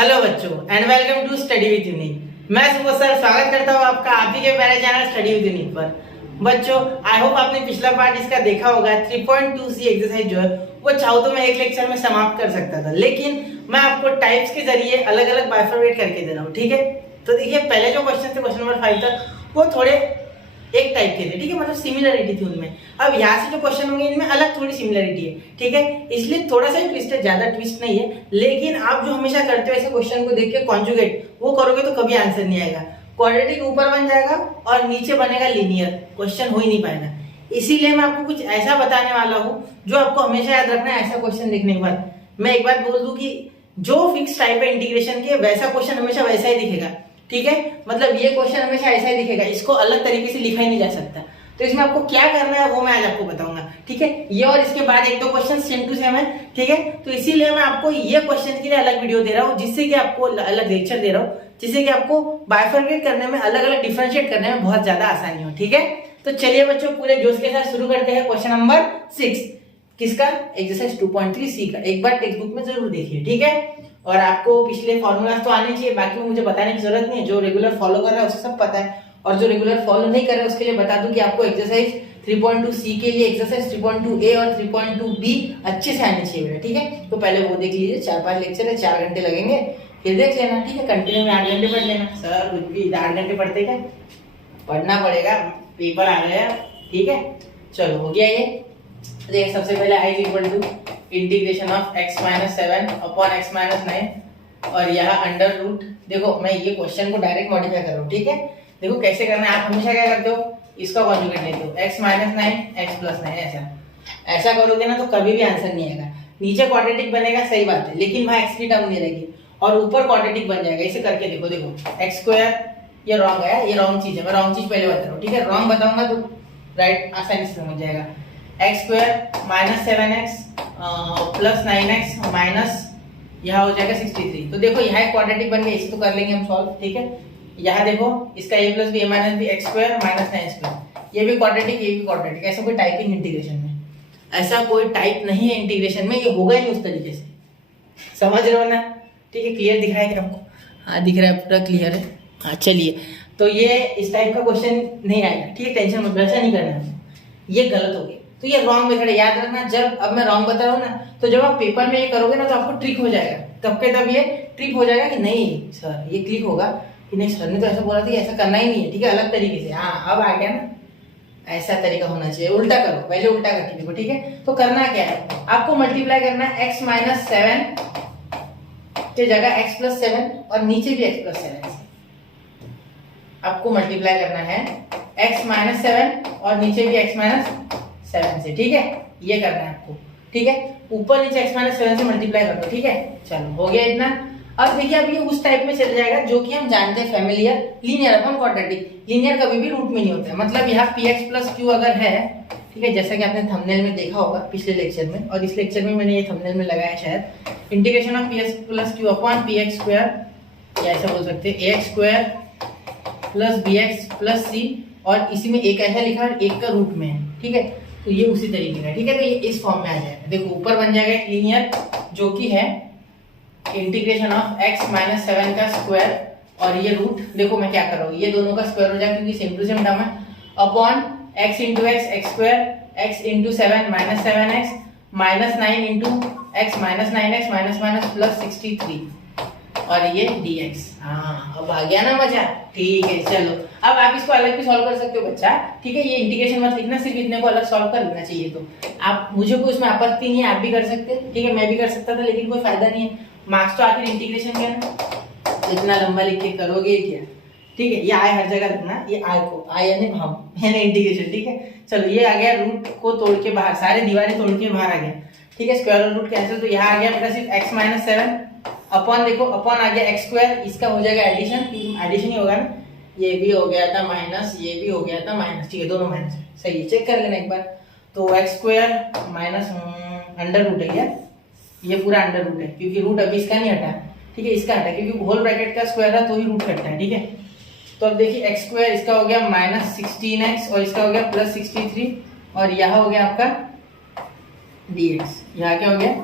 Hello बच्चों and welcome to study with Unique. मैं सुबह सर स्वागत करता हूँ आपका आप ही के प्यारे चैनल स्टडी विद यूनिक पर। बच्चों आई होप आपने पिछला पार्ट इसका देखा होगा। 3.2C एक्सरसाइज जो है वो चाहो तो मैं एक लेक्चर में समाप्त कर सकता था, लेकिन मैं आपको टाइप्स के जरिए अलग अलग बाइफरकेट करके दे रहा हूँ। ठीक है, तो देखिए पहले जो क्वेश्चन थे क्वेश्चन नंबर 5 तक वो थोड़े एक टाइप के थे, ठीक है, मतलब सिमिलरिटी थी उनमें। अब यहाँ से जो क्वेश्चन होंगे इनमें अलग थोड़ी सिमिलरिटी है, ठीक है, इसलिए थोड़ा सा ट्विस्ट है, ज्यादा ट्विस्ट नहीं है। लेकिन आप जो हमेशा करते हो ऐसे क्वेश्चन को देख के कॉन्जुगेट वो करोगे तो कभी आंसर नहीं आएगा। क्वाड्रेटिक ऊपर बन जाएगा और नीचे बनेगा लीनियर, क्वेश्चन हो ही नहीं पाएगा। इसीलिए मैं आपको कुछ ऐसा बताने वाला हूँ जो आपको हमेशा याद रखना है। ऐसा क्वेश्चन देखने के बाद मैं एक बात बोल दूं कि जो फिक्स टाइप है इंटीग्रेशन के वैसा क्वेश्चन हमेशा वैसा ही दिखेगा, ठीक है, मतलब ये क्वेश्चन हमेशा ऐसा ही दिखेगा, इसको अलग तरीके से लिखा ही नहीं जा सकता। तो इसमें आपको क्या करना है वो मैं आज आपको बताऊंगा, ठीक है। ये और इसके बाद एक दो क्वेश्चन सेम टू सेम है, ठीक है, तो इसीलिए मैं आपको ये क्वेश्चन के लिए अलग वीडियो दे रहा हूँ, जिससे कि आपको अलग लेक्चर दे रहा हूँ, जिससे कि आपको बाइफरकेट करने में, अलग अलग डिफरेंशिएट करने में बहुत ज्यादा आसानी हो, ठीक है। तो चलिए बच्चों पूरे जोश के साथ शुरू करते हैं। क्वेश्चन नंबर 6 किसका, एक्सरसाइज 2.3C का। एक बार टेक्स्ट बुक में जरूर देखिए, ठीक है, और आपको पिछले फॉर्मूलाज तो आने चाहिए, बाकी मुझे बताने की जरूरत नहीं है। जो रेगुलर फॉलो कर रहा है उसे सब पता है, और जो रेगुलर फॉलो नहीं कर रहा है उसके लिए बता दूं कि आपको एक्सरसाइज 3.2C के लिए एक्सरसाइज 3.2A और 3.2B अच्छे से आने चाहिए, ठीक है। तो पहले वो देख लीजिए, 4-5 लेक्चर है, 4 घंटे लगेंगे, फिर देख लेना, ठीक है। कंटिन्यू में 8 घंटे पढ़ लेना। सर कुछ भी 8 घंटे पढ़ते क्या, पढ़ना पड़ेगा, पेपर आ गया, ठीक है। चलो हो गया ये। देखिए सबसे पहले I equal to integration of x minus 7 upon x minus 9 और यह अंडर रूट। देखो मैं ये क्वेश्चन को डायरेक्ट मॉडिफाई कर रहा हूँ, ठीक है। देखो कैसे करना है, आप हमेशा क्या करते हो, इसका कॉन्जुगेट लेते हो, x माइनस 9 x प्लस 9, ऐसा करोगे ना तो कभी भी आंसर नहीं आएगा। नीचे क्वाड्रेटिक बनेगा, सही बात है, लेकिन वहां x की टर्म नहीं रहेगी, और ऊपर क्वाड्रेटिक बन जाएगा। इसे करके देखो, देखो x स्क्वायर, ये रॉन्ग है, ये रॉन्ग चीज है, मैं रॉन्ग चीज पहले बता रहा हूँ, ठीक है। रॉन्ग बताऊंगा तो राइट आसानी से समझ जाएगा। X square minus 7x plus 9x minus यहाँ हो जाएगा 63। तो देखो यहाँ एक क्वाड्रेटिक बन गया, इसे तो कर लेंगे हम सॉल्व, ठीक है। यहाँ देखो इसका a plus b, a minus b, x square minus 9 square, ये भी क्वाड्रेटिक, ये भी क्वाड्रेटिक। ऐसा कोई टाइपिंग इंटीग्रेशन में, ऐसा कोई टाइप नहीं है इंटीग्रेशन में, ये होगा ही उस तरीके से, समझ रहे हो ना, ठीक है। क्लियर दिख रहा है क्या आपको? हाँ दिख रहा है, पूरा क्लियर है। हाँ चलिए, तो ये इस टाइप का क्वेश्चन नहीं आएगा, ठीक है, टेंशन मत, वैसा नहीं करना है, ये गलत हो गया। तो ये रॉन्ग मेथड है, याद रखना। जब अब मैं रॉन्ग बता रहा हूँ ना, तो जब आप पेपर में ये करोगे ना तो आपको ट्रिक हो जाएगा, तब के तब ये ट्रिक हो जाएगा कि नहीं सर ये क्लिक होगा कि नहीं, सर ने तो ऐसा बोला था कि ऐसा करना ही नहीं है, ठीक है, अलग तरीके से। हाँ अब आ गया ना, ऐसा तरीका होना चाहिए, उल्टा करो, पहले उल्टा करके देखो, ठीक है। तो करना क्या है, आपको मल्टीप्लाई करना है x माइनस 7 के जगह x प्लस 7 और नीचे भी x प्लस 7 आपको मल्टीप्लाई करना है, x माइनस 7 और नीचे भी x माइनस 7 से, ठीक है, ये करना है आपको, ठीक है। ऊपर नीचे x माइनस 7 से मल्टीप्लाई कर दो, ठीक है। चलो हो गया इतना। अब देखिए अब ये उस टाइप में चल जाएगा जो कि हम जानते हैं, familiar linear upon quadratic. Linear कभी भी रूट में नहीं होता है, मतलब यहाँ px प्लस q अगर है, ठीक है, जैसा कि आपने थंबनेल में देखा होगा पिछले लेक्चर में, और इस लेक्चर में मैंने ये थंबनेल में लगाया शायद, integration of px plus q upon px square, या ऐसा बोल सकते हैं ax square plus bx plus c, और इसी में एक ऐसा लिखा है एक का रूट में है, ठीक है। तो ये उसी तरीके का, ठीक है, तो ये इस फॉर्म में आ जाएगा। देखो ऊपर बन जाएगा एक लीनियर जो कि है इंटीग्रेशन ऑफ x माइनस 7 का स्क्वायर, और ये रूट, देखो मैं क्या कर रहा हूँ, ये दोनों का स्क्वायर हो जाएगा क्योंकि सेम टू सेम टर्म है, upon x into x square, x into 7 minus 7x minus 9 into x minus 9x minus minus plus 63, और ये dx। हाँ अब आ गया ना मजा, ठीक है। चलो अब आप इसको अलग भी सॉल्व कर सकते हो बच्चा, ठीक है, ये इंटीग्रेशन मत लिखना, सिर्फ इतने को अलग सॉल्व कर लेना चाहिए। तो आप, मुझे कोई इसमें आपत्ति नहीं है, आप भी कर सकते हैं, ठीक है, मैं भी कर सकता था, लेकिन कोई फायदा नहीं है, मार्क्स तो आखिर इंटीग्रेशन में है ना, इतना लंबा लिख के करोगे क्या, ठीक है। ये आई हर जगह रखना, ये आई को आई यानी भाव यानी इंटीग्रेशन, ठीक है। चलो ये आ गया, रूट को तोड़ के बाहर, सारे दीवारें तोड़ के बाहर आ गया, ठीक है, स्क्वायर और रूट कैंसिल, तो यहाँ आ गया मेरा सिर्फ x माइनस 7 अपॉन, देखो अपॉन आ गया x स्क्वायर, इसका हो जाएगा एडिशन, एडिशन ही होगा ना, ये भी हो गया था माइनस, ये भी हो गया था माइनस, ठीक है, दोनों माइनस, सही है, चेक कर लेना एक बार। तो x square minus under root है क्या, ये पूरा अंडर रूट है क्योंकि रूट अभी इसका नहीं हटा, ठीक है, इसका हटा क्योंकि होल ब्रैकेट का स्क्वायर है तो ही रूट कटता है, ठीक है। तो अब देखिए x स्क्वायर, इसका हो गया माइनस 16x और इसका हो गया प्लस 63, और यहाँ हो गया आपका dx, यहाँ क्या हो गया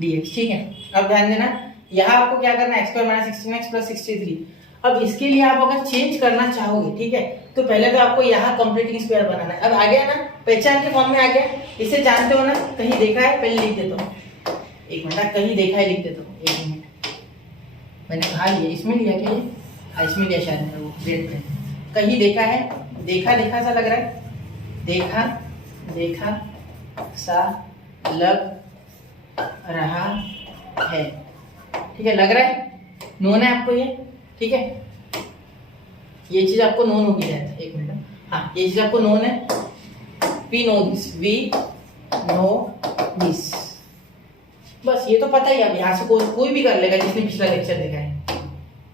dx, ठीक है। अब ध्यान देना यहाँ आपको क्या करना है, x square minus 16x plus 63। अब इसके लिए आप अगर चेंज करना चाहोगे, ठीक है, तो पहले तो आपको यहाँ कंप्लीटिंग स्क्वायर बनाना है। अब आ गया ना, पहचान के फॉर्म में आ गया, इसे जानते हो ना, कहीं देखा है, पहले लिख देता हूँ, एक मिनट, कहीं देखा है लिख देता हूँ, एक मिनट, मैंने कहा लिया, इसमें लिया क्या ये, इसमें लिया शायद वो ग्रेड पे, कहीं देखा है, देखा देखा सा लग रहा है, देखा देखा सा लग रहा है, ठीक है, लग रहा है, नोन है आपको ये, ठीक है, ये चीज आपको नोन होगी शायद, एक मिनट, हाँ ये चीज आपको नोन है, we know this, we know this, बस ये तो पता ही है। अब यहाँ से कोई भी कर लेगा जिसने पिछला लेक्चर देखा है,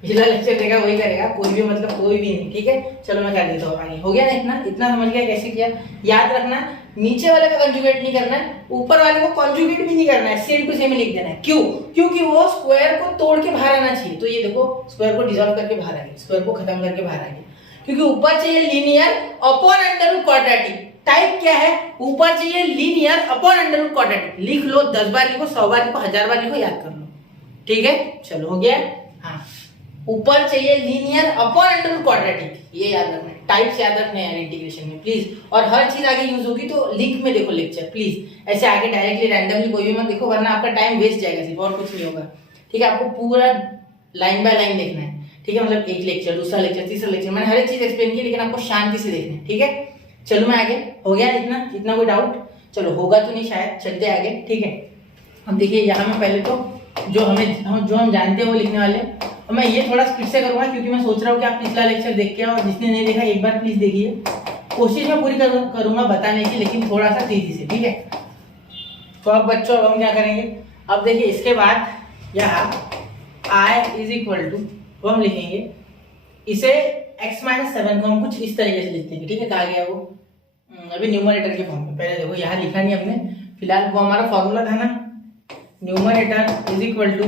पिछला लेक्चर देखा वही करेगा, कोई भी मतलब कोई भी नहीं, ठीक है। चलो मैं कर देता हूँ आगे, हो गया ना, इतना इतना समझ गया कैसे किया। याद रखना नीचे वाले का कंजुगेट नहीं करना है, ऊपर वाले को कंजुगेट भी नहीं करना है, सेम टू सेम लिख देना है। क्यों? क्योंकि वो स्क्वायर को तोड़ के बाहर आना चाहिए। तो ये देखो स्क्वायर को डिसॉल्व करके बाहर आ गया, स्क्वायर को खत्म करके बाहर आ गया, क्योंकि ऊपर चाहिए linear upon under root quadratic. Type क्या है? ऊपर चाहिए linear upon under root quadratic. लिख लो, 10 बार लिखो, 100 बार लिखो, 1000 बार लिखो, याद कर लो, ठीक है। चलो हो गया, हाँ ऊपर चाहिए linear upon under root quadratic, ये याद रखना है, टाइप्स याद रखने हैं इंटीग्रेशन में प्लीज। और हर चीज आगे यूज होगी तो लिंक में देखो लेक्चर प्लीज, ऐसे आगे डायरेक्टली रैंडमली कोई भी मत देखो, वरना आपका टाइम वेस्ट जाएगा सिर्फ, और कुछ नहीं होगा, ठीक है। आपको पूरा लाइन बाय लाइन देखना है, ठीक है, मतलब एक लेक्चर, दूसरा लेक्चर, तीसरा लेक्चर, मैंने हर एक चीज एक्सप्लेन की, लेकिन आपको शांति से देखना है, ठीक है। चलो मैं आगे, हो गया इतना, इतना कोई डाउट? चलो होगा तो नहीं शायद, चलते आगे, ठीक है। अब देखिए यहाँ में पहले तो जो हम जानते हैं वो लिखने वाले, और मैं ये थोड़ा स्पीड से करूंगा क्योंकि मैं सोच रहा हूँ कि आप पिछला लेक्चर देख के आओ, और जिसने नहीं देखा एक बार प्लीज देखिए, कोशिश मैं पूरी करूंगा बताने की, लेकिन थोड़ा सा तेजी से, ठीक है। तो अब बच्चों अब हम क्या करेंगे, अब देखिए इसके बाद यहाँ i इज इक्वल टू, वो हम लिखेंगे इसे x-7 को हम कुछ इस तरीके से लिखते हैं, ठीक है। कहा गया वो अभी न्यूमरेटर के फॉर्म में, पहले देखो यहाँ लिखा नहीं हमने फिलहाल, वो हमारा फॉर्मूला था ना, numerator is equal to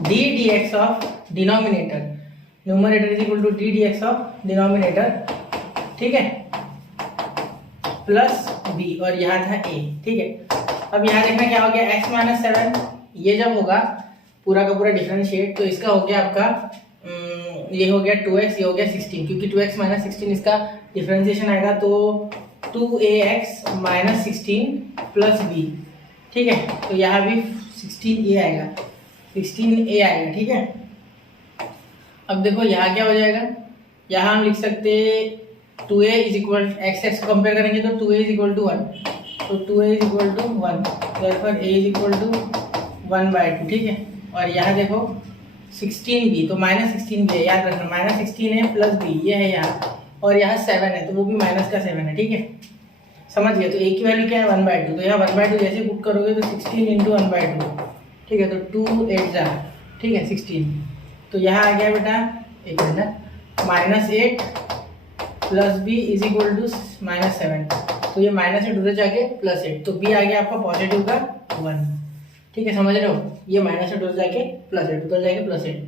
d d x of denominator, numerator is equal to d d x of denominator, ठीक है, प्लस बी, और यहाँ था a, ठीक है। अब यहाँ देखना क्या हो गया, x-7, ये जब होगा पूरा का पूरा डिफरेंशिएट, तो इसका हो गया आपका ये हो गया 2x, ये हो गया 16, क्योंकि 2x माइनस 16 इसका डिफरेंशिएशन आएगा, तो 2ax माइनस 16 प्लस b, ठीक है। तो यहाँ भी 16a आएगा, 16a आएगा, ठीक है। अब देखो यहाँ क्या हो जाएगा, यहाँ हम लिख सकते 2a इज इक्वल x को कंपेयर करेंगे तो 2a इज इक्वल टू 1, तो 2a is equal to 1, therefore a is equal to 1/2, ठीक है। और यहाँ देखो 16b, तो माइनस 16b है, याद रखना, माइनस 16 है प्लस b, ये है यहाँ, और यहाँ 7 है, तो वो भी माइनस का 7 है, ठीक है, समझ गए। तो a की वैल्यू क्या है 1/2, तो यहाँ 1/2 जैसे पुट करोगे तो 16 इंटू 1/2, ठीक है, तो 2 8 जा, ठीक है, 16, तो यहाँ आ गया बेटा, एक minute, -8 plus b is equal to -7, तो ये -8 उधर जाके +8, तो बी आ गया आपका पॉजिटिव का 1, ठीक है, समझ रहे हो, ये -8 उधर जाके +8, उधर जाके +8,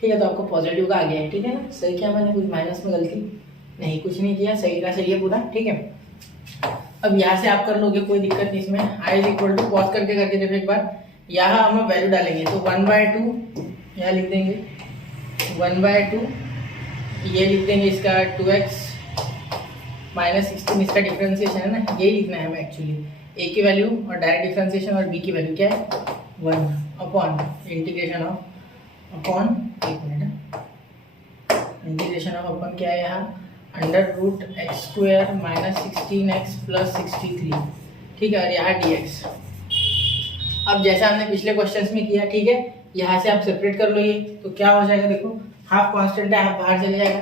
ठीक है, तो आपको पॉजिटिव का आ गया है, ठीक है ना। सही किया मैंने, कुछ माइनस में गलती नहीं, कुछ नहीं किया, सही का सही है पूरा, ठीक है। अब यहाँ से आप कर लोगे, कोई दिक्कत नहीं इसमें, आई इज इक्वल टू, पॉज करके देखो एक बार, यहाँ हम वैल्यू डालेंगे, तो 1/2 यहाँ लिख देंगे, 1/2 ये लिख देंगे, इसका 2x माइनस 16 इसका डिफरेंशिएशन है ना, यही लिखना है हमें एक्चुअली, a की वैल्यू और डायरेक्ट डिफरेंशिएशन, और b की वैल्यू क्या है 1 अपॉन इंटीग्रेशन ऑफ, अपॉन, एक मिनट, इंटीग्रेशन ऑफ अपॉन क्या है यहाँ, under root x² minus 16x plus 63, ठीक है, और यहाँ dx। अब जैसा हमने पिछले क्वेश्चंस में किया, ठीक है, यहाँ से आप सेपरेट कर लो ये, तो क्या हो जाएगा, देखो हाफ कांस्टेंट है, हाफ बाहर चले जाएगा,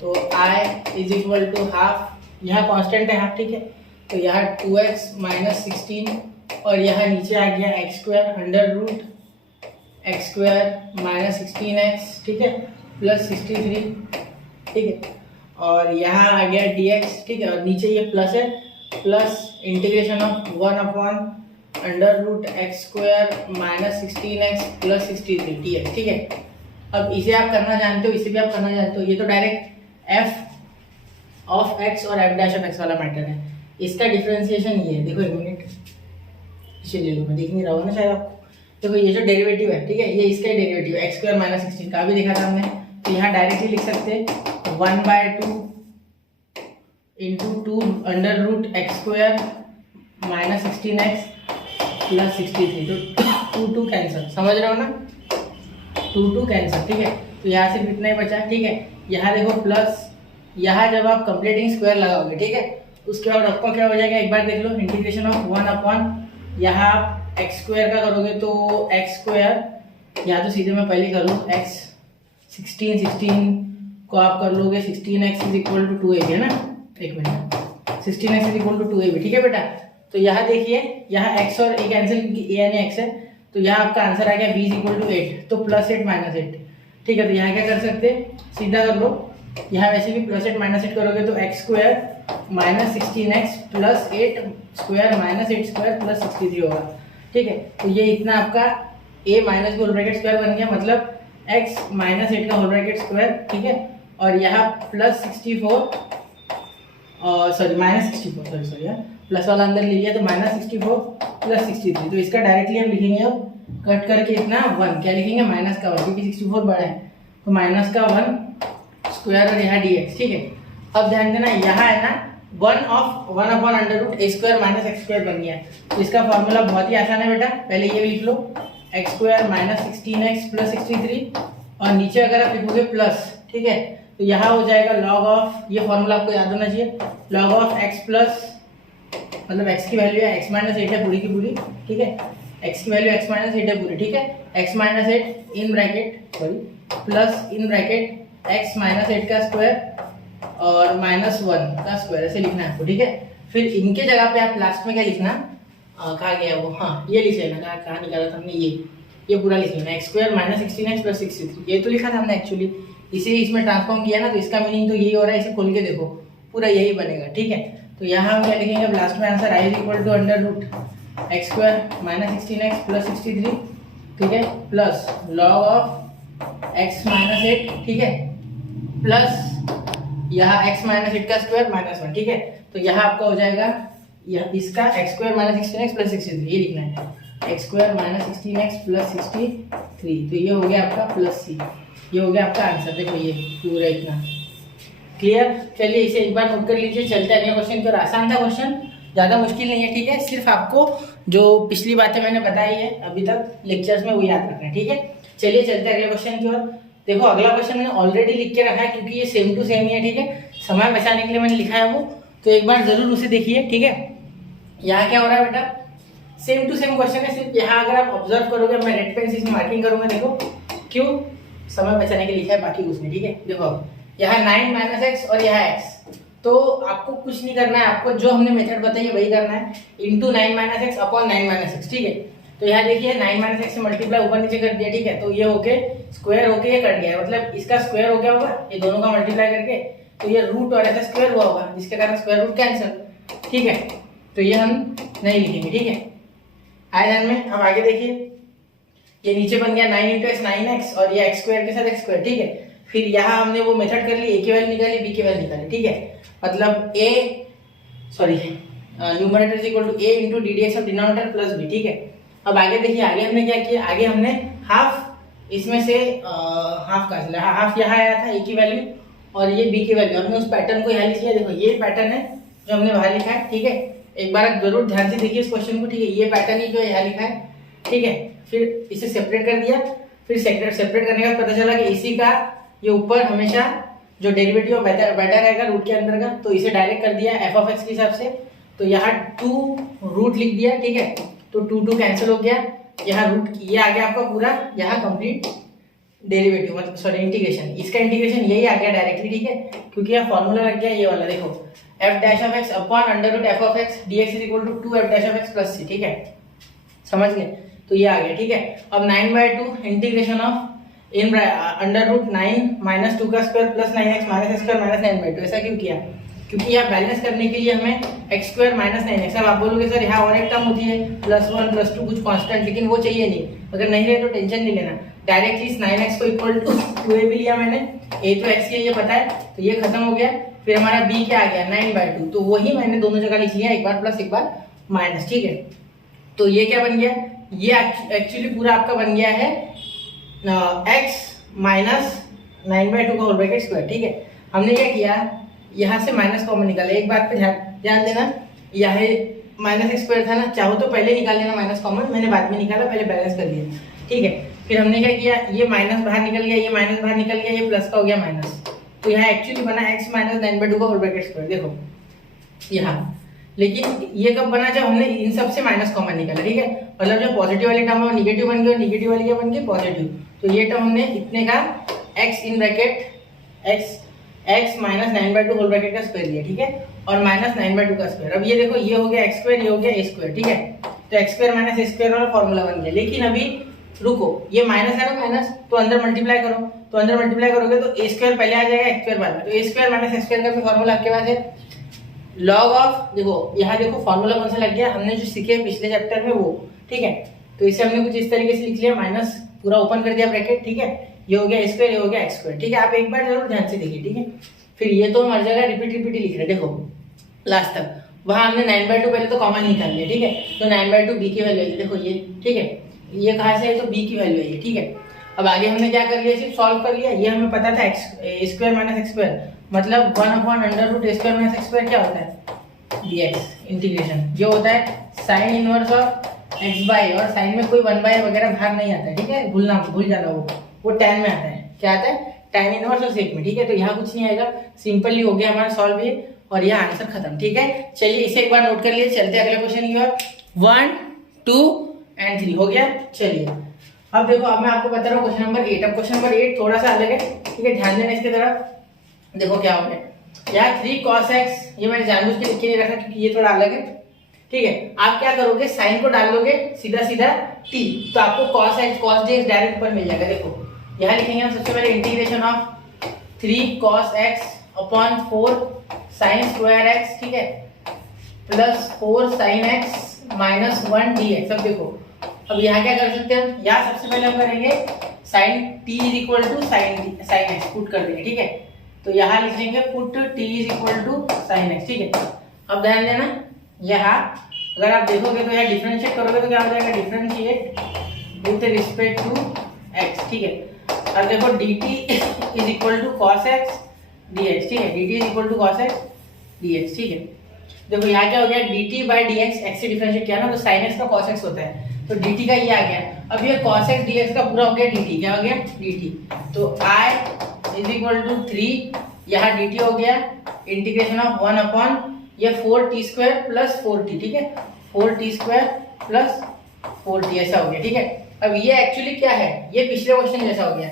तो i is equal to half, यहाँ कांस्टेंट है हाफ, ठीक है, तो यहाँ 2x माइनस 16, और यहाँ नीचे आ गया x² under root x² minus 16x, ठीक है, प्लस 63, ठीक है, और यहाँ आ गया dx, ठीक है, और नीचे ये प्लस है, plus integration of 1 upon under root x² minus 16x plus 63 dx, ठीक है। अब इसे आप करना जानते हो, इसे भी आप करना जानते हो, ये तो डायरेक्ट f ऑफ x और f डैश ऑफ x वाला मैटर है, इसका डिफरेंशिएशन ये है, देखो एक मिनट इसे ले लो, मैं देख नहीं रहा हूँ ना शायद आपको, देखो ये जो डेरिवेटिव है, ठीक है, ये इसका ही डेरिवेटिव है, एक्स स्क्वायर माइनस 16 का भी देखा था हमने। तो यहाँ डायरेक्टली लिख सकते हैं 1/2 into 2 under root x square minus 16x plus 63। तो 2 कैंसिल, समझ रहे हो ना, 2 कैंसिल, ठीक है। तो यहाँ से कितना ही बचा, ठीक है। यहाँ देखो प्लस, यहाँ जब आप कंप्लीटिंग स्क्वायर लगाओगे, ठीक है, उसके बाद आपका क्या हो जाएगा, एक बार देख लो, इंटीग्रेशन ऑफ 1 यहाँ आप एक्स स्क्वायर का करोगे तो एक्स स्क्वायर, या तो सीधे मैं पहले करूँ एक्स 16 को आप कर लोगे 16x is equal to 2ab, है ना, एक minute, 16x is equal to 2ab, ठीक है बेटा। तो यहाँ देखिए, यहाँ x और a कैंसिल क्योंकि a यानी x है, तो यहाँ आपका आंसर आ गया b इज इक्वल टू 8, तो +8 -8, ठीक है। तो यहाँ क्या कर सकते, सीधा कर लो, यहाँ वैसे भी +8 -8 करोगे तो x square minus 16x plus 8 square minus 8 square plus 63 होगा, ठीक है। तो ये इतना आपका a माइनस का होल ब्रैकेट स्क्वायर बन गया, मतलब x माइनस 8 का होल ब्रैकेट स्क्वायर, ठीक है। और यहाँ प्लस 64 और सॉरी माइनस 64, सॉरी प्लस वाला अंदर ले लिया तो माइनस 64 प्लस 63। तो इसका डायरेक्टली हम लिखेंगे अब कट करके इतना 1, क्या लिखेंगे, माइनस का 1, क्योंकि 64 बड़ा है, तो माइनस का 1 स्क्वायर और यहाँ dx, ठीक है। अब ध्यान देना, यहाँ है ना 1/√a square minus x square बन गया। तो इसका फॉर्मूला बहुत ही आसान है बेटा, पहले ये भी लिख लो, x square minus 16x plus 63, और नीचे अगर आप लिखोगे प्लस, ठीक है, तो यहाँ हो जाएगा लॉग ऑफ, ये फॉर्मूला आपको याद होना चाहिए, लॉग ऑफ x प्लस, मतलब x की वैल्यू है x माइनस 8 है पूरी की पूरी, ठीक है, x की वैल्यू x माइनस 8 है पूरी, ठीक है, x minus 8 in bracket sorry plus in bracket x minus 8 का स्क्वायर और -1 का स्क्वायर, ऐसे लिखना है आपको, ठीक है। फिर इनके जगह पे आप लास्ट में क्या लिखना, कहाँ गया वो, हाँ ये लिख लेना, कहाँ निकाला था हमने, ये पूरा लिख लेना, x square minus 16x plus 63, ये तो लिखा था हमने एक्चुअली, इसे इसमें ट्रांसफॉर्म किया ना, तो इसका मीनिंग तो यही हो रहा है, इसे खोल के देखो पूरा यही बनेगा, ठीक है। तो यहाँ हम क्या लिखेंगे, अब लास्ट में answer I is equal to under root x square minus 16x plus 63, ठीक है, plus log of x minus 8, ठीक है, प्लस यहाँ x माइनस 8 का स्क्वायर माइनस 1, ठीक है। तो यहाँ आपका हो जाएगा इसका x square minus 16x plus 63, ये लिखना है, x square minus 16x plus 63, तो ये हो गया आपका प्लस c, ये हो गया आपका आंसर, देखो ये पूरा इतना क्लियर। चलिए इसे एक बार नोट कर लीजिए, चलते हैं अगले क्वेश्चन की ओर। आसान था क्वेश्चन, ज़्यादा मुश्किल नहीं है, ठीक है, सिर्फ आपको जो पिछली बातें मैंने बताई है अभी तक लेक्चर्स में वो याद रखना है, ठीक है। चलिए चलते हैं अगले क्वेश्चन की ओर। देखो अगला क्वेश्चन मैंने ऑलरेडी लिख के रखा है क्योंकि ये सेम टू सेम ही है, ठीक है, समय बचाने के लिए मैंने लिखा है वो, तो एक बार जरूर उसे देखिए, ठीक है। यहाँ क्या हो रहा है बेटा, सेम टू सेम क्वेश्चन है, सिर्फ यहाँ अगर आप ऑब्जर्व करोगे, मैं रेड पेन से इसमें मार्किंग करूंगा, देखो क्यों, समय बचाने के लिए लिखा है, बाकी कुछ नहीं, ठीक है। देखो यहाँ 9 माइनस एक्स और यहाँ x, तो आपको कुछ नहीं करना है, आपको जो हमने मेथड बताई है वही करना है, into 9 minus x upon 9 minus x, ठीक है। तो यहाँ देखिए 9 माइनस एक्स से मल्टीप्लाई ऊपर नीचे कर दिया, ठीक है, तो ये होके स्क्वायर होके ये कट गया, मतलब इसका स्क्वायर हो गया होगा, ये दोनों का मल्टीप्लाई करके, तो ये रूट और ऐसा स्क्वायर हुआ होगा, जिसके कारण स्क्वायर रूट कैंसिल, ठीक है। तो ये हम नहीं लिखेंगे, ठीक है, आए ध्यान में। अब आगे देखिए, ये नीचे बन गया 9 इंटू एक्स 9x और ये एक्स स्क्वायर के साथ एक्स स्क्वायर, ठीक है। फिर यहाँ हमने वो मेथड कर ली, ए की वैल्यू निकाली, बी की वैल्यू निकाली, ठीक है, मतलब numerator is equal to a into d d x of denominator plus b, ठीक है। अब आगे देखिए, आगे हमने क्या किया, आगे हमने हाफ इसमें से हाफ का चला, हाफ यहाँ आया था a की वैल्यू और ये b की वैल्यू, हमने उस पैटर्न को यहाँ लिख लिया, देखो ये पैटर्न है जो हमने बाहर लिखा है, ठीक है। एक बार आप जरूर ध्यान से देखिए इस क्वेश्चन को, ठीक है, ये पैटर्न ही जो यहाँ लिखा है, ठीक है। फिर इसे सेपरेट कर दिया, फिर सेपरेट करने का पता चला कि इसी का ये ऊपर हमेशा जो डेरिवेटिव बेटर रहेगा रूट के अंदर का, तो इसे डायरेक्ट कर दिया एफ ऑफ एक्स के हिसाब से, तो यहाँ 2 रूट लिख दिया, ठीक है, तो 2 कैंसिल हो गया, यहाँ रूट ये आ गया आपका पूरा, यहाँ कंप्लीट डेरिवेटिव मतलब सॉरी इंटीग्रेशन, इसका इंटीग्रेशन यही आ गया डायरेक्टली, ठीक है, क्योंकि यहाँ फॉर्मूला लग गया ये वाला, देखो f dash of x upon under root f of x d x is equal to 2 f dash of x plus C, ठीक है, समझ गए। तो ये आ गया, ठीक है। अब 9/2 इंटीग्रेशन ऑफ इन अंडर रूट 9 माइनस 2 का square plus 9x minus x square minus 9/2, ऐसा क्यों किया, क्योंकि यहाँ बैलेंस करने के लिए हमें एक्स स्क्वायर माइनस 9x, अब आप बोलोगे सर यहाँ और एक टर्म होती है +1 +2 कुछ कांस्टेंट, लेकिन वो चाहिए नहीं, अगर नहीं रहे तो टेंशन नहीं लेना, डायरेक्टली इस 9x को इक्वल टू 2a भी लिया मैंने, a तो x है ये पता है, तो ये खत्म हो गया, फिर हमारा b क्या आ गया 9/2, तो वही मैंने दोनों जगह लिख लिया, एक बार प्लस एक बार माइनस, ठीक है। तो ये क्या बन गया, ये एक्चुअली पूरा आपका बन गया है x माइनस 9/2 का होल ब्रैकेट स्क्वायर। ठीक है, हमने क्या किया, यहाँ से माइनस कॉमन निकाला। एक बात पे ध्यान देना, यहाँ माइनस एक्स स्क्वायर था ना, चाहो तो पहले निकाल लेना माइनस कॉमन, मैंने बाद में निकाला, पहले बैलेंस कर लिया। ठीक है, फिर हमने क्या किया, ये माइनस बाहर निकल गया, ये माइनस बाहर निकल गया, ये प्लस का हो गया माइनस, तो यहाँ एक्चुअली बना x माइनस 9/2 का होल ब्रैकेट स्क्वायर। देखो यहाँ, लेकिन ये कब बना, जब हमने इन सब से माइनस कॉमन निकाला। ठीक है, मतलब जो पॉजिटिव वाली टर्म है वो निगेटिव बन गई और निगेटिव वाली क्या बन गई, पॉजिटिव। तो ये टर्म हमने इतने का x in bracket x minus 9/2 whole bracket का स्क्वायर लिया। ठीक है, और माइनस 9/2 का स्क्वायर। अब ये देखो, ये हो गया x स्क्वायर, ये हो गया a स्क्वायर। ठीक है, तो x square minus a square वाला फॉर्मूला बन गया। लेकिन अभी रुको, ये माइनस है ना, माइनस, तो अंदर मल्टीप्लाई करो, तो अंदर मल्टीप्लाई करोगे तो a स्क्वायर पहले आ जाएगा, x स्क्वायर बाद में। तो a square minus x square का भी फॉर्मूला आपके पास है, लॉग ऑफ, देखो यहाँ देखो फॉर्मूला कौन सा लग गया, हमने जो सीखे पिछले चैप्टर में वो। ठीक है, तो इसे हमने कुछ इस तरीके से लिख लिया, माइनस पूरा ओपन कर दिया ब्रैकेट। ठीक है, ये हो गया a स्क्वायर, ये हो गया x स्क्वायर। ठीक है, आप एक बार जरूर ध्यान से देखिए। ठीक है, फिर ये तो हर जगह रिपीट ही लिख रहे हैं, देखो लास्ट तक। वहां हमने 9/2 पहले तो कॉमन निकाल लिया। ठीक है, तो 9/2 b की वैल्यू है, देखो ये। ठीक है, ये कहाँ से है, तो b की वैल्यू है ये। ठीक है, अब आगे हमने क्या कर लिया, सिर्फ सॉल्व कर लिया। ये हमें पता था a square minus x square मतलब 1/√a square minus x square क्या होता है, dx इंटीग्रेशन। जो होता है साइन इनवर्स ऑफ x/a, और साइन में कोई 1/a वगैरह भाग नहीं आता है। ठीक है, भूल जाना, वो tan में आता है। क्या आता है, tan इनवर्स और सेक में। ठीक है, तो यहाँ कुछ नहीं आएगा, सिंपली हो गया हमारा सॉल्व ये, और यह आंसर खत्म। ठीक है, चलिए इसे एक बार नोट कर लिए, चलते अगले क्वेश्चन की ओर। 1, 2 एंड 3 हो गया। चलिए अब देखो, अब मैं आपको बता रहा हूँ क्वेश्चन नंबर 8। अब क्वेश्चन नंबर 8 थोड़ा सा अलग है। ठीक है, ध्यान देना इसकी तरफ। देखो क्या हो गया, यहाँ 3 cos x, ये मैंने जानबूझ के लिख के नहीं रखा क्योंकि ये थोड़ा अलग है। ठीक है, आप क्या करोगे, साइन को डाल लोगे सीधा सीधा t, तो आपको cos x cos dx direct ऊपर मिल जाएगा। देखो यहाँ लिखेंगे हम सबसे पहले integration of 3 cos x upon 4 sin square x। ठीक है, plus 4 sin x minus 1 dx। अब देखो, अब यहाँ क्या कर सकते हैं, यहाँ सबसे पहले हम करेंगे sin t is equal to sin x put कर देंगे। ठीक है, तो यहाँ लिख लेंगे put t is equal to sin x। ठीक है, अब ध्यान देना, यहाँ अगर आप देखोगे तो यहाँ डिफरेंशिएट करोगे तो क्या हो जाएगा, differentiate with respect to x। ठीक है, अब देखो dt is equal to cos x dx। ठीक है, dt is equal to cos x dx। ठीक है, देखो यहाँ क्या हो गया, dt बाय dx, x से डिफरेंशिएट किया ना तो sin x का cos x होता है, तो dt का ये आ गया। अब ये cos x dx का पूरा हो गया dt, क्या हो गया dt, तो I इज इक्वल टू 3, यहाँ dt हो गया इंटीग्रेशन ऑफ 1 अपॉन ये 4t स्क्वायर प्लस 4t। ठीक है, 4t स्क्वायर प्लस 4t ऐसा हो गया। ठीक है, अब ये एक्चुअली क्या है, ये पिछले क्वेश्चन जैसा हो गया।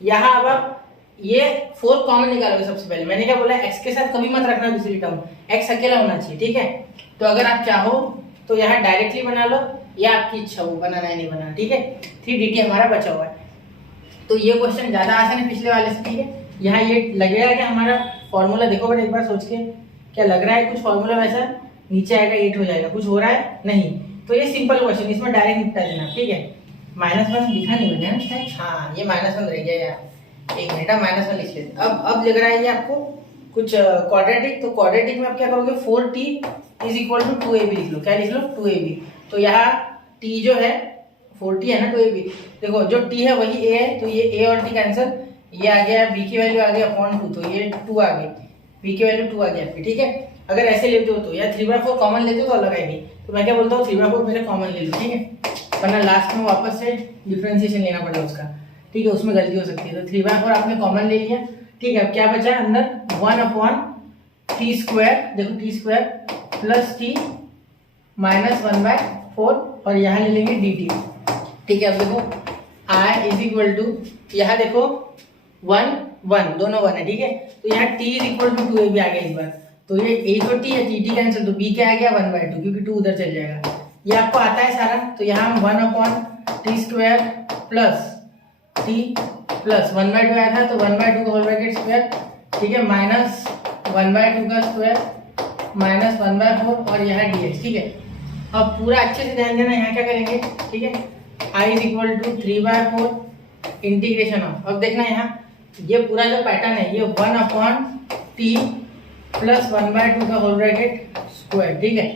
यहाँ अब आप ये 4 कॉमन निकालोगे सबसे पहले। मैंने क्या बोला, x के साथ कभी मत रखना दूसरी टर्म, x अकेला होना चाहिए। ठीक है, तो अगर आप चाहो तो यहाँ डायरेक्टली बना लो, या आपकी इच्छा हो बनाना है नहीं बनाना। ठीक है, 3dt हमारा बचा हुआ है, तो ये क्वेश्चन ज्यादा आसान है पिछले वाले से। ठीक है, यहाँ ये लगेगा कि हमारा फॉर्मूला, देखो बट एक बार सोच के, क्या लग रहा है कुछ फॉर्मूला वैसा नीचे आएगा 8 हो जाएगा, कुछ हो रहा है नहीं, तो ये सिंपल क्वेश्चन, इसमें डायरेक्ट निपटा देना। ठीक है, -1 लिखा नहीं मैंने ना, हाँ ये -1 रह गया यार, एक मिनट, -1 लिख लेते। अब लग रहा है ये आपको कुछ क्वाड्रेटिक, तो क्वाड्रेटिक में आप क्या करोगे, 4t is equal to 2ab लिख लो। क्या लिख लो, 2ab। तो यहाँ t जो है 4t है ना, 2ab। देखो जो t है वही a है, तो ये a और t कैंसिल, ये आ गया b की वैल्यू आ गई अपॉन 2, तो ये 2 आ गई, b की वैल्यू 2 आ गई आपकी। ठीक है, अगर ऐसे लेते हो तो, या 3/4 कॉमन लेते हो तो अलग आएगी, तो मैं क्या बोलता हूँ 3/4 पहले कॉमन ले लो। ठीक है, वरना लास्ट में वापस से डिफरेंशिएशन लेना पड़ेगा उसका। ठीक है, उसमें गलती हो सकती है, तो 3/4 आपने कॉमन ले लिया। ठीक है, अब क्या बचा अंदर, 1 अपॉन t स्क्वायर, देखो t square plus t minus 1/4, और यहाँ ले लेंगे dt। ठीक है, अब देखो I इज इक्वल टू, यहाँ देखो 1 1 दोनों 1 है। ठीक है, तो यहाँ t is equal to 2ab आ गया इस बार, तो ये a तो t है, t कैंसिल, तो b क्या आ गया 1/2, क्योंकि 2 उधर चल जाएगा। ये आपको आता है सारा, तो यहाँ हम 1 upon t square plus t plus 1/2 आया था, तो 1/2 का होल ब्रैकेट स्क्वायर। ठीक है, माइनस 1/2 का स्क्वायर माइनस 1/4, और यहाँ dx। ठीक है, अब पूरा अच्छे से ध्यान देना, यहाँ क्या करेंगे। ठीक है, I is equal to 3/4 integration of, अब देखना यहाँ ये पूरा जो पैटर्न है, ये 1 अपॉन t प्लस 1/2 का होल ब्रैकेट स्क्वायर। ठीक है,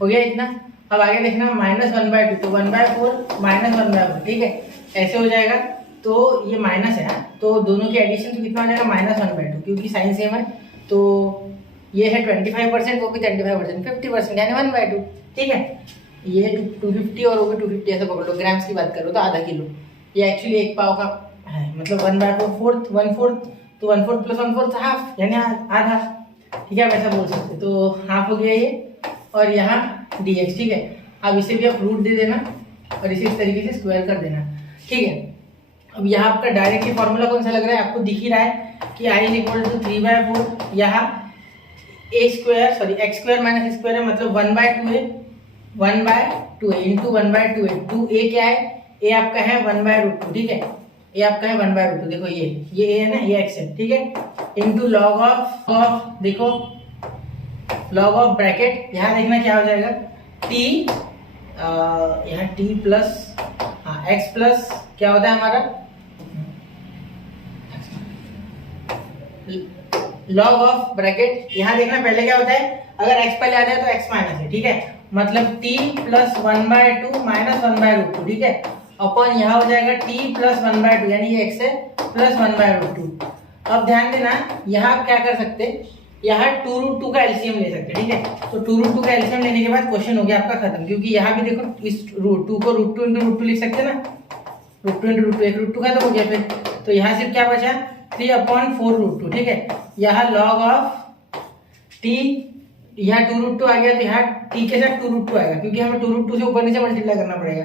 हो गया इतना। अब आगे देखना -1/2, तो 1/4 -1/4, ठीक है, ऐसे हो जाएगा। तो ये माइनस है, तो दोनों की एडिशन तो कितना हो जाएगा -1/2, क्योंकि साइन सेम है। तो ये है 25%, वो भी 25%, 50% यानी 1/2, ठीक है। ये 250 और वो भी 250, ऐसे पकड़ लो, ग्राम्स की बात करो तो आधा किलो। ये एक्चुअली 1 पाव का है, मतलब 1/4, 1/4, तो 1/4 + 1/4 हाफ यानी आधा, ठीक है, वैसा बोल सकते। तो हाफ हो गया ये, और यहाँ dx, ठीक है। अब इसे भी आप रूट दे देना और इसे इस तरीके से स्क्वायर कर देना, ठीक है। अब यहाँ आपका डायरेक्टली फॉर्मूला कौन सा लग रहा है, आपको दिख ही रहा है कि i = 3/4, यहाँ x² है, मतलब 1/2 है, 1/2 है इंटू 1/2 है। 2a क्या है, a आपका है 1/√2, ठीक है, a आपका है 1/√2, देखो ये a है ना, ये x है, ठीक है, इंटू लॉग ऑफ देखो लॉग ऑफ ब्रैकेट, यहाँ देखना क्या हो जाएगा, t, यहाँ t प्लस x प्लस क्या होता है हमारा लॉग ऑफ ब्रैकेट। यहाँ देखना पहले क्या होता है, अगर x पहले आ जाए तो x माइनस है, ठीक है, मतलब t + 1/2 - 1/√2, ठीक है, अपन यहाँ हो जाएगा t + 1/2 यानी ये x है प्लस 1/√2। अब ध्यान देना, यहाँ आप क्या कर सकते हैं, यहाँ 2√2 का एलसीएम ले सकते हैं, ठीक है। तो 2√2 का एलसीएम लेने के बाद क्वेश्चन हो गया आपका खत्म, क्योंकि यहाँ भी देखो इस √2 को √2 × √2 लिख सकते हैं ना, √2 × √2, एक √2 खत्म हो गया फिर, तो यहाँ सिर्फ क्या बचा 3/4√2, ठीक है। यहाँ लॉग ऑफ t, यहाँ 2√2 आ गया, तो यहाँ t के साथ 2√2 आएगा, क्योंकि हमें 2√2 से ऊपर नीचे मल्टीप्लाई करना पड़ेगा।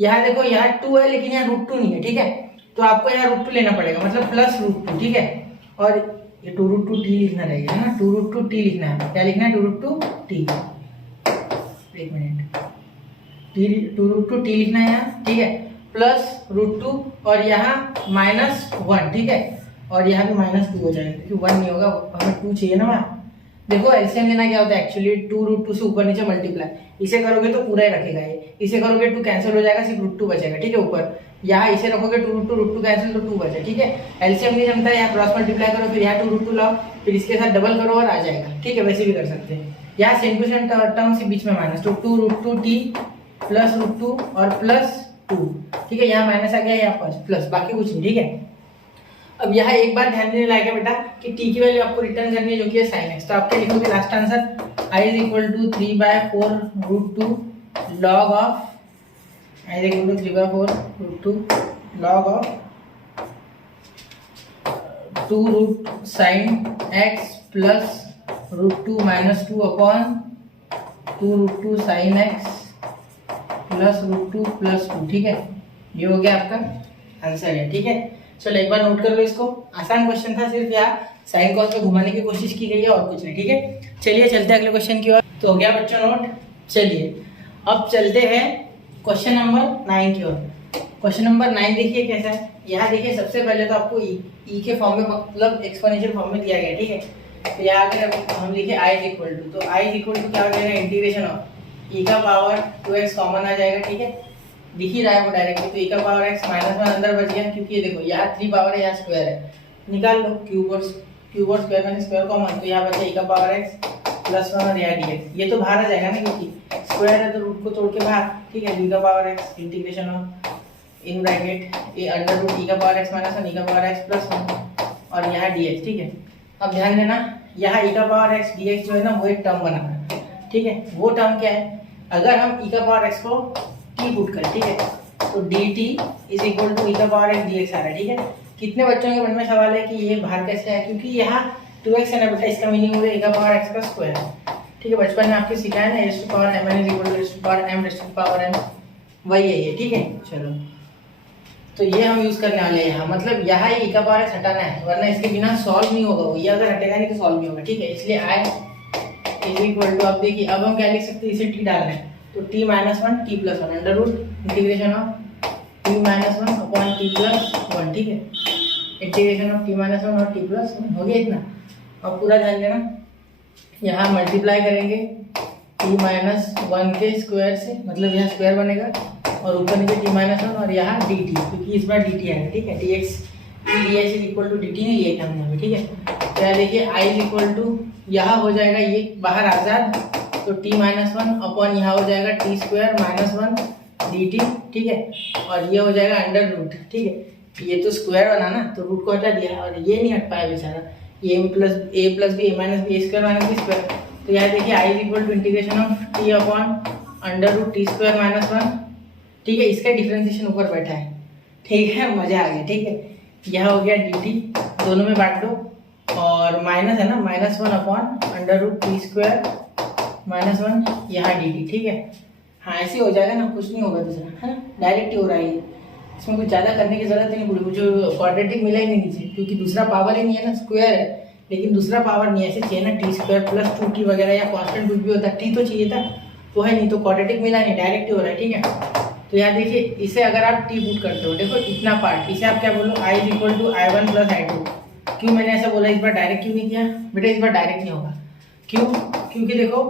यहाँ देखो यहाँ 2 है लेकिन यहाँ √2 नहीं है, ठीक है, तो आपको यहाँ √2 लेना पड़ेगा, मतलब +√2, ठीक है। और ये 2√2t लिखना रहेगा, है ना, 2√2t लिखना है, क्या लिखना है, 2√2t, एक मिनट, 2√2t लिखना है यहाँ, ठीक है, +√2 और यहाँ -1, ठीक है, और यहाँ भी -2 हो जाएगा, क्योंकि 1 नहीं होगा, हमें 2 चाहिए ना वहाँ। देखो एलसीएम लेना क्या होता है, एक्चुअली 2√2 से ऊपर नीचे मल्टीप्लाई, इसे करोगे तो पूरा ही रखेगा ये, इसे करोगे 2 कैंसिल हो जाएगा, सिर्फ √2 बचेगा, ठीक है, ऊपर। यहाँ इसे रखोगे 2√2 कैंसिल तो 2 बचे, ठीक है। एलसीएम नहीं जमता है, यहाँ क्रॉस मल्टीप्लाई करो, फिर यहाँ 2√2 लाओ, फिर इसके साथ डबल करो और आ जाएगा, ठीक है, वैसे भी कर सकते हैं। यहाँ सेम टू सेम टर्म से बीच में माइनस, तो 2√2t + √2 और +2, ठीक है, यहाँ माइनस आ गया, यहाँ प्लस, बाकी कुछ नहीं, ठीक है। अब यहाँ एक बात ध्यान देने लायक है बेटा कि t की वैल्यू आपको रिटर्न करनी है, जो कि है sin x, तो आप क्या लिखोगे last answer, i = 3/4√2 log of i = 3/4√2 log of 2√sin x plus √2 - 2 upon 2√2 sin x plus √2 + 2, ठीक है, ये हो गया आपका आंसर है, ठीक है। चलो एक बार नोट कर लो इसको, आसान क्वेश्चन था, सिर्फ यहाँ साइन कॉस में घुमाने की कोशिश की गई है और कुछ नहीं, ठीक है। चलिए चलते हैं अगले क्वेश्चन की ओर। तो हो गया बच्चों नोट, चलिए अब चलते हैं क्वेश्चन नंबर 9 की ओर। क्वेश्चन नंबर 9 देखिए कैसा है, यहाँ देखिए सबसे पहले तो आपको ई के फॉर्म में, मतलब एक्सपोनेंशियल फॉर्म में दिया गया, ठीक है। तो यहाँ अगर हम लिखे i = तो i = क्या हो जाएगा, इंटीग्रेशन ऑफ e का पावर 2x कॉमन आ जाएगा, ठीक है, दिख ही रहा है वो डायरेक्टली, तो e का पावर x -1 अंदर बच गया, क्योंकि ये देखो यहाँ 3 पावर है, यहाँ स्क्वायर है, निकाल लो क्यूब और स्क्वायर में से स्क्वायर कॉमन, तो यहाँ बचा e का पावर x +1 और यहाँ dx, ये तो बाहर आ जाएगा ना, क्योंकि स्क्वायर है तो रूट को तोड़ के बाहर, ठीक है, e का power x integration of in bracket A √e का पावर x -1 e का पावर x +1 और यहाँ dx, ठीक है। अब ध्यान देना, यहाँ e का पावर x dx जो है ना, वो एक टर्म बना है, ठीक है, वो टर्म क्या है, अगर हम e का पावर x को t पुट करें, ठीक है, तो dt = e का पावर x dx आ रहा है, ठीक है। कितने बच्चों के मन में सवाल है कि ये बाहर कैसे है, क्योंकि यहाँ 2x है ना बेटा, इसका मीनिंग हो गया e का पावर x का स्क्वायर, ठीक है, बचपन में आपके सिखाया ना, m वही है ये, ठीक है। चलो तो ये हम यूज करने वाले हैं यहाँ, मतलब यहाँ e का पावर x हटाना है, वरना इसके बिना सॉल्व नहीं होगा, ये अगर हटेगा नहीं तो सॉल्व नहीं होगा, ठीक है। इसलिए i = अब देखिए, अब हम क्या लिख सकते हैं, इसे t डालना है, तो t - 1 t + 1 under root integration of t - 1 upon t + 1, ठीक है, इंटीग्रेशन ऑफ t - 1 और t + 1 हो गया इतना। अब पूरा ध्यान देना, यहाँ मल्टीप्लाई करेंगे t - 1 के स्क्वायर से, मतलब यहाँ स्क्वायर बनेगा, और ऊपर नीचे t - 1 और यहाँ dt, क्योंकि इस बार dt आएगा, ठीक है, dx = dt नहीं लिया हमने, ठीक है। तो यहाँ देखिए i = यहाँ हो जाएगा ये बाहर आजाद, तो t माइनस वन अपॉन यहाँ हो जाएगा T square minus one dt, ठीक है। और ये हो जाएगा अंडर रूट, ठीक है। ये तो स्क्वायर बना ना, तो रूट को हटा दिया और ये नहीं हट पाया बेचारा, a plus b a minus b square minus b square. तो यहाँ देखिए I is equal to integration of t upon under root t square minus one, ठीक है। इसका डिफ्रेंसिएशन ऊपर बैठा है, ठीक है, मजा आ गया, ठीक है। यह हो गया dt, दोनों में बांट दो और माइनस है ना, minus one upon under root t square minus one यहाँ dt, ठीक है। हाँ ऐसे हो जाएगा ना, कुछ नहीं होगा दूसरा, है ना, डायरेक्ट ही हो रहा है ये, इसमें कुछ ज़्यादा करने की जरूरत नहीं पड़ी। जो क्वाड्रेटिक मिला ही नहीं नीचे, क्योंकि दूसरा पावर ही नहीं है ना, स्क्वायर है लेकिन दूसरा पावर नहीं है, ऐसे चाहिए ना टी स्क्वायर प्लस 2t वगैरह या कॉन्स्टेंट कुछ भी होता, टी तो चाहिए था, वो है नहीं, तो क्वाड्रेटिक मिला नहीं, डायरेक्ट ही हो रहा है, ठीक है। तो यहाँ देखिए, इसे अगर आप टी पुट करते हो, देखो इतना पार्ट, इसे आप क्या बोलो, i is equal to i1 plus i2। क्यों मैंने ऐसा बोला, इस बार डायरेक्ट क्यों नहीं किया बेटा, इस बार डायरेक्ट नहीं होगा, क्यों, क्योंकि देखो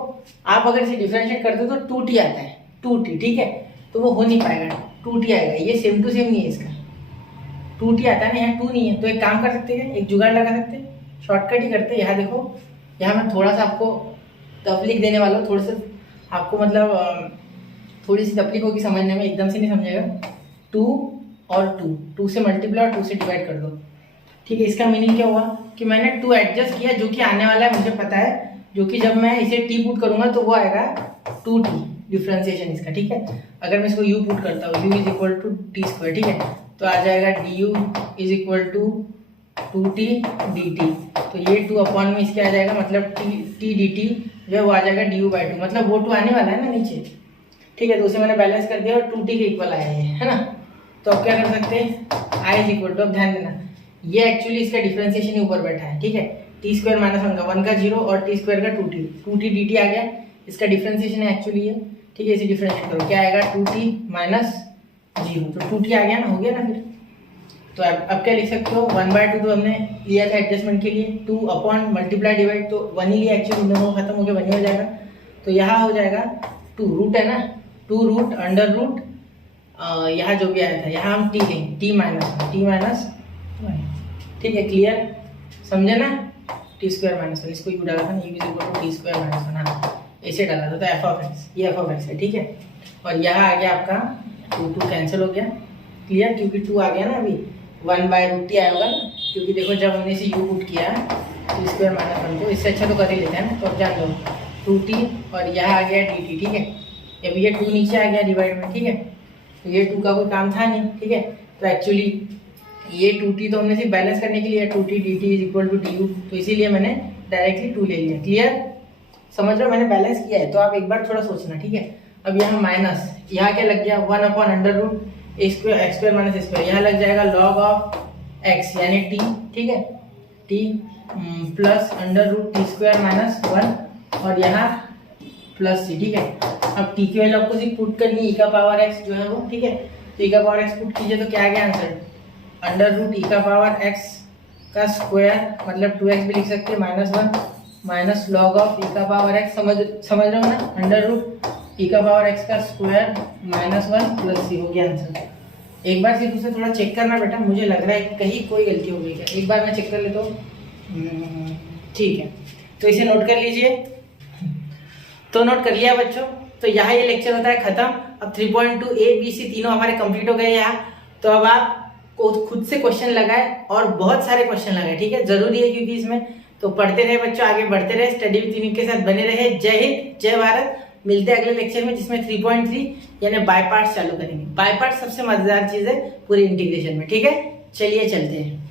आप अगर इसे डिफरेंशिएट करते हो तो 2t आता है, 2t, ठीक है, तो वो हो नहीं पाएगा, 2t आएगा, ये सेम टू सेम नहीं है इसका, 2t आता है ना, यहाँ 2 नहीं है। तो एक काम कर सकते हैं, एक जुगाड़ लगा सकते हैं, शॉर्टकट ही करते हैं। यहाँ देखो, यहाँ मैं थोड़ा सा आपको तफलीक देने वाला हूँ, थोड़ा सा आपको मतलब थोड़ी सी तकलीफ होगी समझने में, एकदम से नहीं समझेगा। 2 और 2 से मल्टीप्लाई और 2 से डिवाइड कर दो, ठीक है। इसका मीनिंग क्या हुआ कि मैंने 2 एडजस्ट किया, जो कि आने वाला है मुझे पता है, जो कि जब मैं इसे टी पुट करूंगा तो वो आएगा 2t, डिफ्रेंसिएशन इसका, ठीक है। अगर मैं इसको u पुट करता हूँ, u is equal to t square, ठीक है, तो आ जाएगा du is equal to 2t dt। तो ये 2 अपॉन में इसके आ जाएगा, मतलब t dt जो है वो आ जाएगा du/2, मतलब वो 2 आने वाला है ना नीचे, ठीक है। तो उसे मैंने बैलेंस कर दिया और 2t के इक्वल आया है ना। तो अब क्या कर सकते हैं, i इज इक्वल टू, अब ध्यान देना ये एक्चुअली इसका डिफरेंशिएशन ही ऊपर बैठा है, ठीक है। टी स्क्वायर माइनस वन का 0 और टी स्क्वायर का 2t dt आ गया, इसका डिफरेंशिएशन है एक्चुअली ये, ठीक है। इसे डिफरेंशिएट करो, क्या आएगा 2t माइनस 0, तो 2t आ गया ना, हो गया ना फिर। तो अब क्या लिख सकते हो, 1/2 तो हमने लिया था एडजस्टमेंट के लिए, 2 अपॉन मल्टीप्लाई डिवाइड तो 1 ही लिया एक्चुअली, दोनों खत्म हो गया, 1 ही हो जाएगा। तो यहाँ हो जाएगा 2 रूट है ना, 2 रूट अंडर रूट, यहाँ जो भी आया था यहाँ हम t लेंगे, t माइनस 1, ठीक है, क्लियर, समझे ना। टी स्क्वायर माइनस 1, इसको यू डाला था, u is equal to t square minus 1, हाँ ऐसे डाला था, तो एफ ऑफ एक्स, ये एफ ऑफ एक्स है, ठीक है। और यहाँ आ गया आपका 2 कैंसिल हो गया, क्लियर, क्योंकि 2 आ गया ना, अभी 1/√t आया होगा ना, क्योंकि देखो जब हमने इसे u पुट किया टी स्क्वायर माइनस 1 को, इससे अच्छा तो कर ही लेते हैं ना। तो अब जान लो 2t और यहाँ आ गया dt, ठीक है। अब ये 2 नीचे आ गया डिवाइड में, ठीक है, तो ये 2 का कोई काम था नहीं, ठीक है। तो एक्चुअली ये 2t तो हमने सिर्फ बैलेंस करने के लिए 2t dt is equal to du, तो इसीलिए मैंने डायरेक्टली 2 ले लिया, क्लियर, समझ रहे हो, मैंने बैलेंस किया है। तो आप एक बार थोड़ा सोचना, ठीक है। अब यहाँ माइनस, यहाँ क्या लग गया 1 upon under root x square minus x square, यहाँ लग जाएगा log ऑफ x यानी t, ठीक है, t plus under root t square minus 1 और यहाँ प्लस c, ठीक है। अब t की वैल्यू आपको सिर्फ पुट करनी है, e का पावर x जो है वो, ठीक है। तो e का पावर x पुट कीजिए तो क्या आ गया आंसर, अंडर रूट e का पावर x का स्क्वायर, मतलब 2x भी लिख सकते हैं, -1 माइनस लॉग ऑफ e का पावर x, समझ रहे हो ना, अंडर रूट e का पावर x का स्क्वायर -1 प्लस c, हो गया आंसर। एक बार सिर्फ उसे थोड़ा चेक करना बेटा, मुझे लग रहा है कहीं कोई गलती हो गई क्या, एक बार मैं चेक कर लेता हूँ, ठीक है। तो इसे नोट कर लीजिए, तो नोट कर लिया बच्चों। तो यहाँ ये लेक्चर होता है खत्म। अब 3.2 A B C तीनों हमारे कंप्लीट हो गए यहाँ। तो अब आप खुद से क्वेश्चन लगाए और बहुत सारे क्वेश्चन लगाए, ठीक है, जरूरी है, क्योंकि इसमें तो पढ़ते रहे बच्चों, आगे बढ़ते रहे, स्टडी विद यूनिक के साथ बने रहे। जय हिंद, जय भारत। मिलते हैं अगले लेक्चर में, जिसमें 3.3 यानी बाय पार्ट्स चालू करेंगे। बाय पार्ट्स सबसे मजेदार चीज है पूरी इंटीग्रेशन में, ठीक है। चलिए चलते हैं।